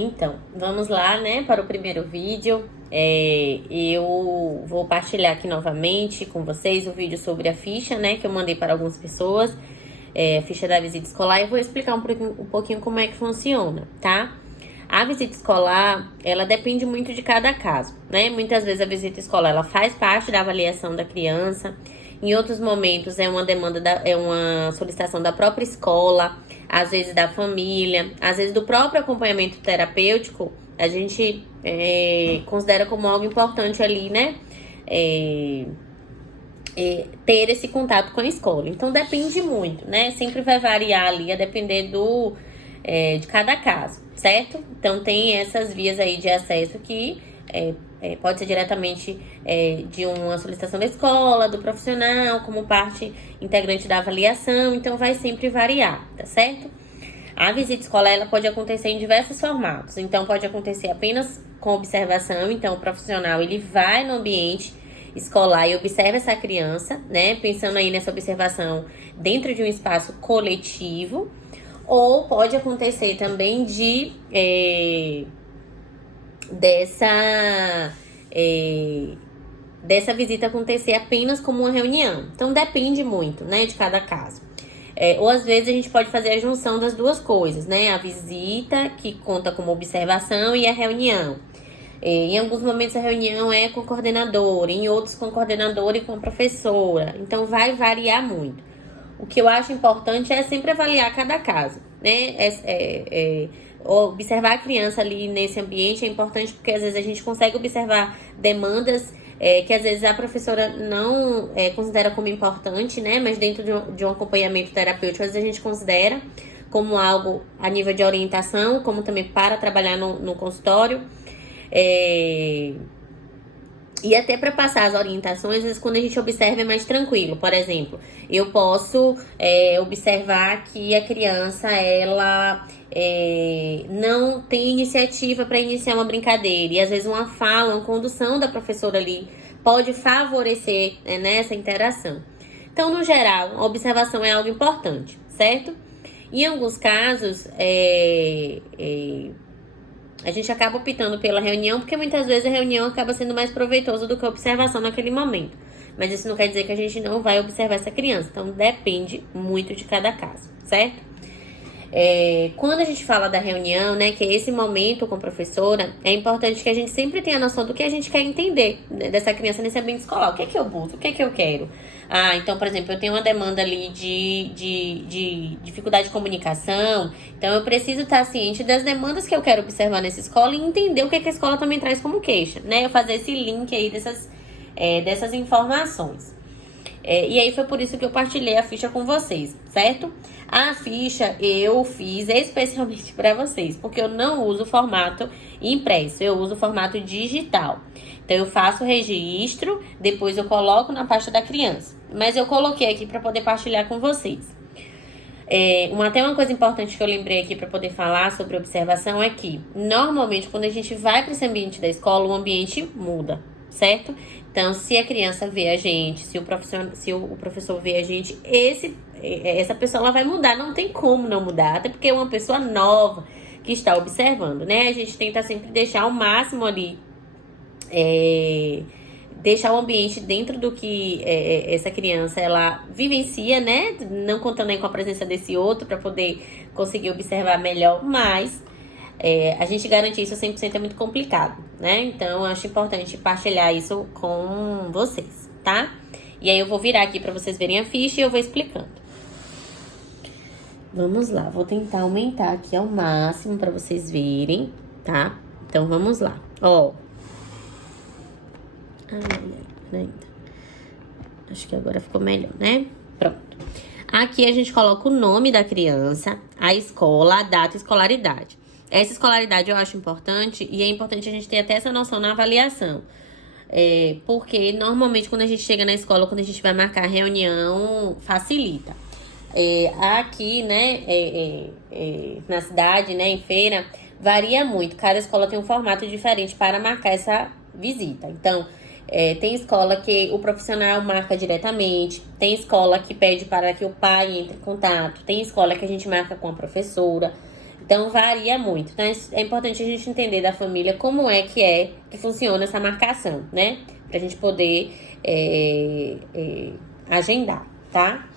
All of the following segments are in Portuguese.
Então, vamos lá, né, para o primeiro vídeo. Eu vou partilhar aqui novamente com vocês o vídeo sobre a ficha, né, que eu mandei para algumas pessoas, a ficha da visita escolar, e vou explicar um pouquinho como é que funciona, tá? A visita escolar, ela depende muito de cada caso, né? Muitas vezes a visita escolar, ela faz parte da avaliação da criança. Em outros momentos é uma solicitação da própria escola, às vezes da família, às vezes do próprio acompanhamento terapêutico. A gente considera como algo importante ali, né? Ter esse contato com a escola. Então depende muito, né? Sempre vai variar ali a depender de cada caso, certo? Então tem essas vias aí de acesso que pode ser diretamente de uma solicitação da escola, do profissional, como parte integrante da avaliação, então vai sempre variar, tá certo? A visita escolar, ela pode acontecer em diversos formatos, então pode acontecer apenas com observação, então o profissional, ele vai no ambiente escolar e observa essa criança, né, pensando aí nessa observação dentro de um espaço coletivo, ou pode acontecer também dessa visita acontecer apenas como uma reunião. Então depende muito, né, de cada caso. Ou às vezes a gente pode fazer a junção das duas coisas, né? A visita, que conta como observação, e a reunião. Em alguns momentos a reunião é com o coordenador, em outros com o coordenador e com a professora. Então vai variar muito. O que eu acho importante é sempre avaliar cada caso, né? Observar a criança ali nesse ambiente é importante porque às vezes a gente consegue observar demandas que às vezes a professora não considera como importante, né? Mas dentro de um acompanhamento terapêutico, às vezes a gente considera como algo a nível de orientação, como também para trabalhar no consultório. E até para passar as orientações, às vezes quando a gente observa é mais tranquilo. Por exemplo, eu posso observar que a criança, ela não tem iniciativa para iniciar uma brincadeira. E às vezes uma fala, uma condução da professora ali pode favorecer essa interação. Então, no geral, a observação é algo importante, certo? Em alguns casos, a gente acaba optando pela reunião, porque muitas vezes a reunião acaba sendo mais proveitosa do que a observação naquele momento. Mas isso não quer dizer que a gente não vai observar essa criança. Então, depende muito de cada caso, certo? Quando a gente fala da reunião, né, que é esse momento com a professora, é importante que a gente sempre tenha a noção do que a gente quer entender, né, dessa criança nesse ambiente escolar. O que é que eu busco? O que é que eu quero? Então, por exemplo, eu tenho uma demanda ali de dificuldade de comunicação, então eu preciso estar ciente das demandas que eu quero observar nessa escola e entender o que a escola também traz como queixa, né? Eu fazer esse link aí dessas informações. E aí foi por isso que eu partilhei a ficha com vocês, certo? A ficha eu fiz especialmente para vocês, porque eu não uso formato impresso, eu uso formato digital. Então eu faço o registro, depois eu coloco na pasta da criança. Mas eu coloquei aqui para poder partilhar com vocês. Até uma coisa importante que eu lembrei aqui para poder falar sobre observação é que, normalmente, quando a gente vai para esse ambiente da escola, o ambiente muda, certo? Então, se a criança vê a gente, se o professor vê a gente, essa pessoa ela vai mudar, não tem como não mudar, até porque é uma pessoa nova que está observando, né? A gente tenta sempre deixar o máximo ali, deixar o ambiente dentro do que essa criança ela vivencia, né? Não contando aí com a presença desse outro para poder conseguir observar melhor, mas a gente garantir isso 100% é muito complicado, né? Então, eu acho importante partilhar isso com vocês, tá? E aí, eu vou virar aqui para vocês verem a ficha e eu vou explicando. Vamos lá, vou tentar aumentar aqui ao máximo para vocês verem, tá? Então, vamos lá. Ó. Ainda. Acho que agora ficou melhor, né? Pronto. Aqui a gente coloca o nome da criança, a escola, a data e escolaridade. Essa escolaridade eu acho importante e é importante a gente ter até essa noção na avaliação. Porque normalmente quando a gente chega na escola, quando a gente vai marcar a reunião, facilita. Aqui, né, na cidade, né, em Feira, varia muito. Cada escola tem um formato diferente para marcar essa visita. Então, tem escola que o profissional marca diretamente, tem escola que pede para que o pai entre em contato, tem escola que a gente marca com a professora. Então, varia muito. Então, é importante a gente entender da família como é que funciona essa marcação, né? Pra gente poder agendar, tá?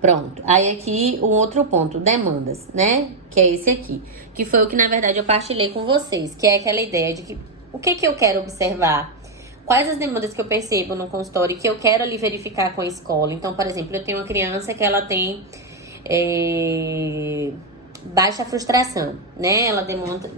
Pronto. Aí aqui, o outro ponto, demandas, né? Que é esse aqui. Que foi o que, na verdade, eu partilhei com vocês. Que é aquela ideia de que o que eu quero observar. Quais as demandas que eu percebo no consultório que eu quero ali verificar com a escola. Então, por exemplo, eu tenho uma criança que ela tem baixa frustração, né? Ela demonstra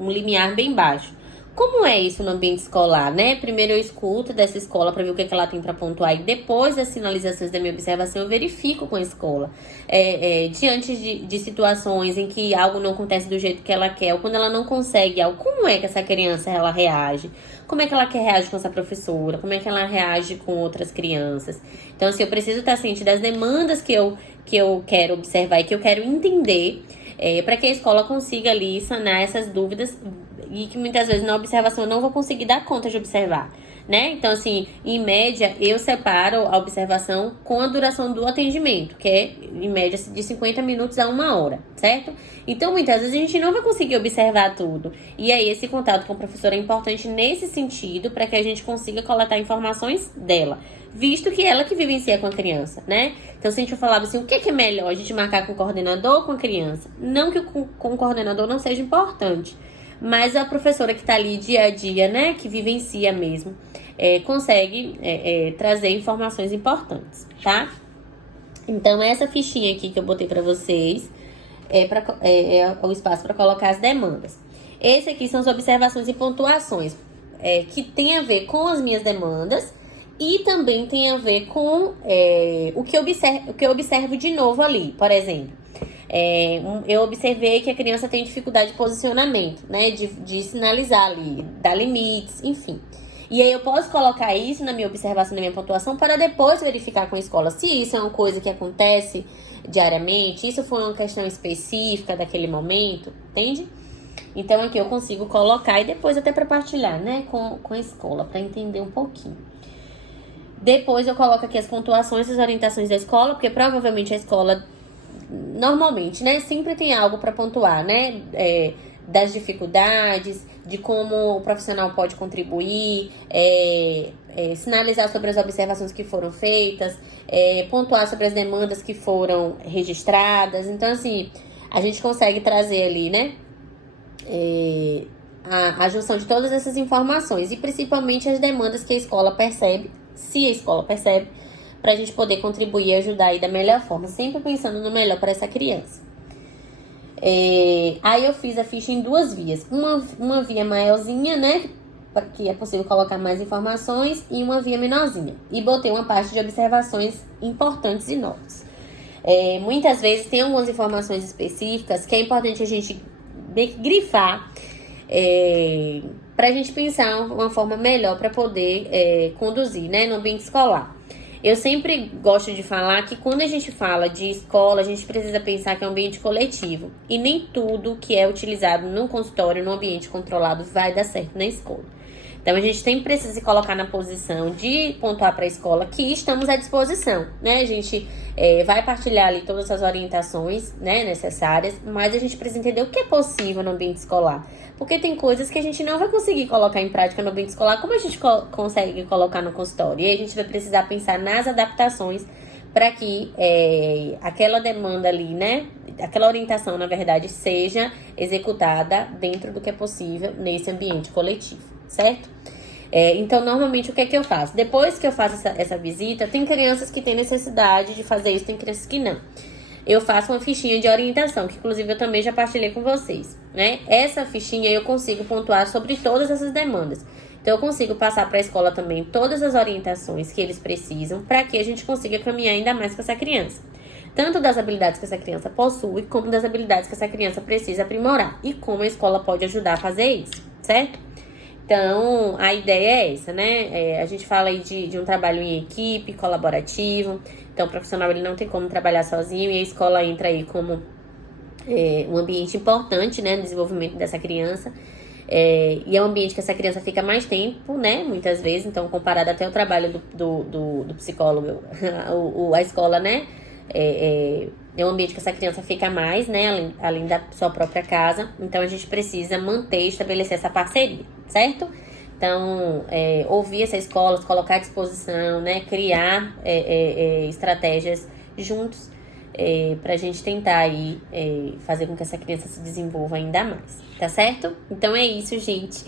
um limiar bem baixo. Como é isso no ambiente escolar, né? Primeiro eu escuto dessa escola para ver o que ela tem para pontuar e depois das sinalizações da minha observação eu verifico com a escola. Diante de situações em que algo não acontece do jeito que ela quer ou quando ela não consegue algo, como é que essa criança ela reage? Como é que ela reage com essa professora? Como é que ela reage com outras crianças? Então, assim, eu preciso estar ciente das demandas que eu quero observar e que eu quero entender para que a escola consiga ali sanar essas dúvidas e que muitas vezes na observação eu não vou conseguir dar conta de observar, né? Então, assim, em média, eu separo a observação com a duração do atendimento, que é, em média, de 50 minutos a 1 hora, certo? Então, muitas vezes a gente não vai conseguir observar tudo. E aí, esse contato com a professora é importante nesse sentido, para que a gente consiga coletar informações dela, visto que ela que vivencia com a criança, né? Então, se a gente falava assim, o que é melhor a gente marcar com o coordenador ou com a criança? Não que com o coordenador não seja importante, mas a professora que tá ali dia a dia, né, que vivencia mesmo, consegue trazer informações importantes, tá? Então, essa fichinha aqui que eu botei pra vocês é o espaço para colocar as demandas. Esse aqui são as observações e pontuações, que tem a ver com as minhas demandas e também tem a ver com o que eu observo de novo ali, por exemplo. Eu observei que a criança tem dificuldade de posicionamento, né? De sinalizar ali, dar limites, enfim. E aí eu posso colocar isso na minha observação, na minha pontuação, para depois verificar com a escola se isso é uma coisa que acontece diariamente, isso foi uma questão específica daquele momento, entende? Então aqui eu consigo colocar e depois até para partilhar, né? Com a escola, para entender um pouquinho. Depois eu coloco aqui as pontuações, as orientações da escola, porque provavelmente a escola, normalmente, né, sempre tem algo para pontuar, né, das dificuldades, de como o profissional pode contribuir, sinalizar sobre as observações que foram feitas, pontuar sobre as demandas que foram registradas. Então, assim, a gente consegue trazer ali, né, a junção de todas essas informações e principalmente as demandas que a escola percebe, se a escola percebe, para a gente poder contribuir e ajudar aí da melhor forma, sempre pensando no melhor para essa criança. Aí eu fiz a ficha em 2 vias. Uma via maiorzinha, né? Que é possível colocar mais informações, e uma via menorzinha. E botei uma parte de observações importantes e notas. Muitas vezes tem algumas informações específicas que é importante a gente grifar para a gente pensar uma forma melhor para poder conduzir, né, no ambiente escolar. Eu sempre gosto de falar que quando a gente fala de escola, a gente precisa pensar que é um ambiente coletivo. E nem tudo que é utilizado no consultório, no ambiente controlado, vai dar certo na escola. Então, a gente sempre precisa se colocar na posição de pontuar para a escola que estamos à disposição, né? A gente vai partilhar ali todas as orientações, né, necessárias, mas a gente precisa entender o que é possível no ambiente escolar. Porque tem coisas que a gente não vai conseguir colocar em prática no ambiente escolar, como a gente consegue colocar no consultório. E aí a gente vai precisar pensar nas adaptações para que aquela demanda ali, né, aquela orientação, na verdade, seja executada dentro do que é possível nesse ambiente coletivo, certo? Então, normalmente, o que é que eu faço? Depois que eu faço essa visita, tem crianças que têm necessidade de fazer isso, tem crianças que não. Eu faço uma fichinha de orientação, que inclusive eu também já partilhei com vocês, né? Essa fichinha eu consigo pontuar sobre todas essas demandas. Então, eu consigo passar para a escola também todas as orientações que eles precisam para que a gente consiga caminhar ainda mais com essa criança. Tanto das habilidades que essa criança possui, como das habilidades que essa criança precisa aprimorar. E como a escola pode ajudar a fazer isso, certo? Então, a ideia é essa, né? A gente fala aí de um trabalho em equipe, colaborativo. Então, o profissional ele não tem como trabalhar sozinho e a escola entra aí como um ambiente importante, né, no desenvolvimento dessa criança. E é um ambiente que essa criança fica mais tempo, né, muitas vezes. Então, comparado até o trabalho do psicólogo, a escola, né, é um ambiente que essa criança fica mais, né, além da sua própria casa. Então, a gente precisa manter e estabelecer essa parceria, certo? Então, ouvir essa escola, se colocar à disposição, né, criar estratégias juntos pra gente tentar aí fazer com que essa criança se desenvolva ainda mais, tá certo? Então é isso, gente.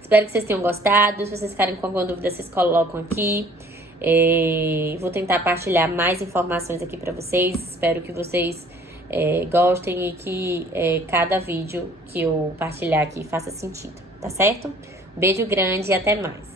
Espero que vocês tenham gostado. Se vocês ficarem com alguma dúvida, vocês colocam aqui. Vou tentar partilhar mais informações aqui pra vocês. Espero que vocês gostem e que cada vídeo que eu partilhar aqui faça sentido, tá certo? Beijo grande e até mais.